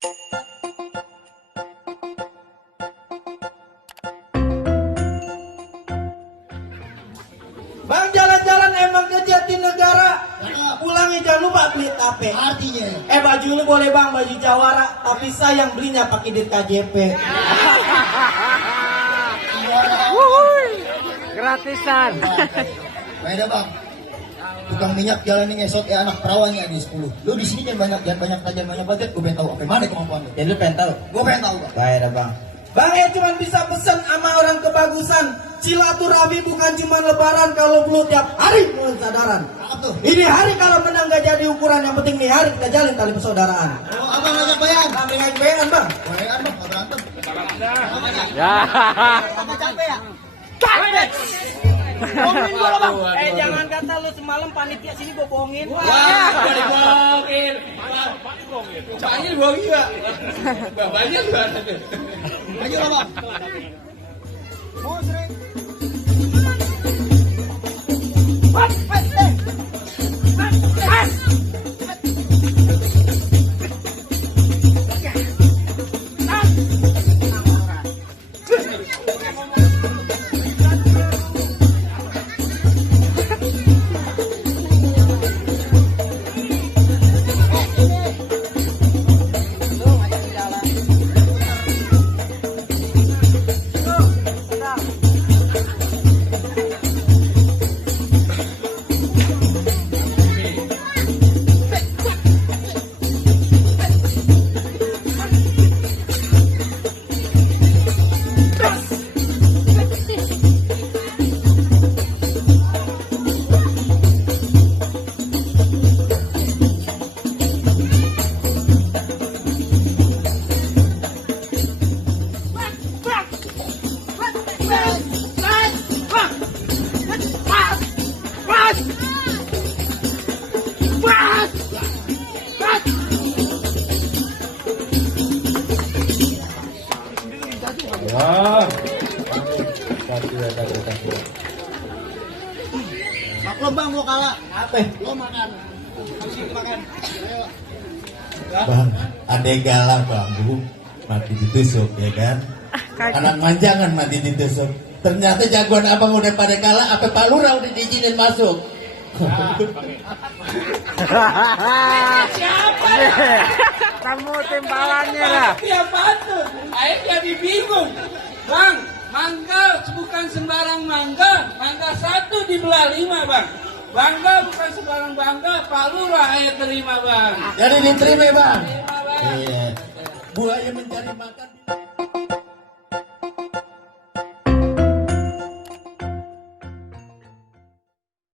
Bang, jalan-jalan emang ke Jatinegara. Pulangnya jangan lupa beli tape. Artinya Baju lu boleh bang, baju Jawara, tapi sayang belinya pakai duit KJP. Gratisan. beda bang. Tukang minyak jalan ini esok anak perawannya ini 10. Lu di sini jangan banyak budget. Gue pengen tahu apa mana kemampuan lu. Jadi lu pengen tahu? Gue pengen tahu bang. Baik dah bang. Bang ya cuma bisa pesan sama orang kebagusan. Silaturahmi bukan cuma lebaran, kalau belum tiap hari mulai sadaran. Apa tuh? Ini hari kalau menang gak jadi ukuran, yang penting nih hari kita jalin tali persaudaraan. Oh, abang ngajak bayang. Kami ngajak bayangan bang. Bayangan bang, nggak berantem. Ya. Apa capek ya? Bohongin gua bang. Jangan kata lu semalam panitia sini gua bohongin. Wah, udah dibohongin. Bapaknya dibohongin gak? Bapaknya gimana tuh? Ayo lah bang. Mau sering. Maklum bang, mau kalah. Apa? Lo makan. Habis itu makan. Ayo. Bang, ada galak bambu mati ditusuk ya kan? Anak manjangan mati ditusuk. Ternyata jagoan abang udah pada kalah, apa Pak Lurah udah diizinin masuk? Siapa? Kamu timpalannya lah. Siapa tuh? Ayo jadi bingung. Bang, mangga bukan sembarang mangga. Mangga 1 dibelah 5 bang. Bangga bukan sembarang bangga. Pak Lurah ayo terima bang. Jadi diterima bang. Terima bang. Iya. Buaya mencari makan.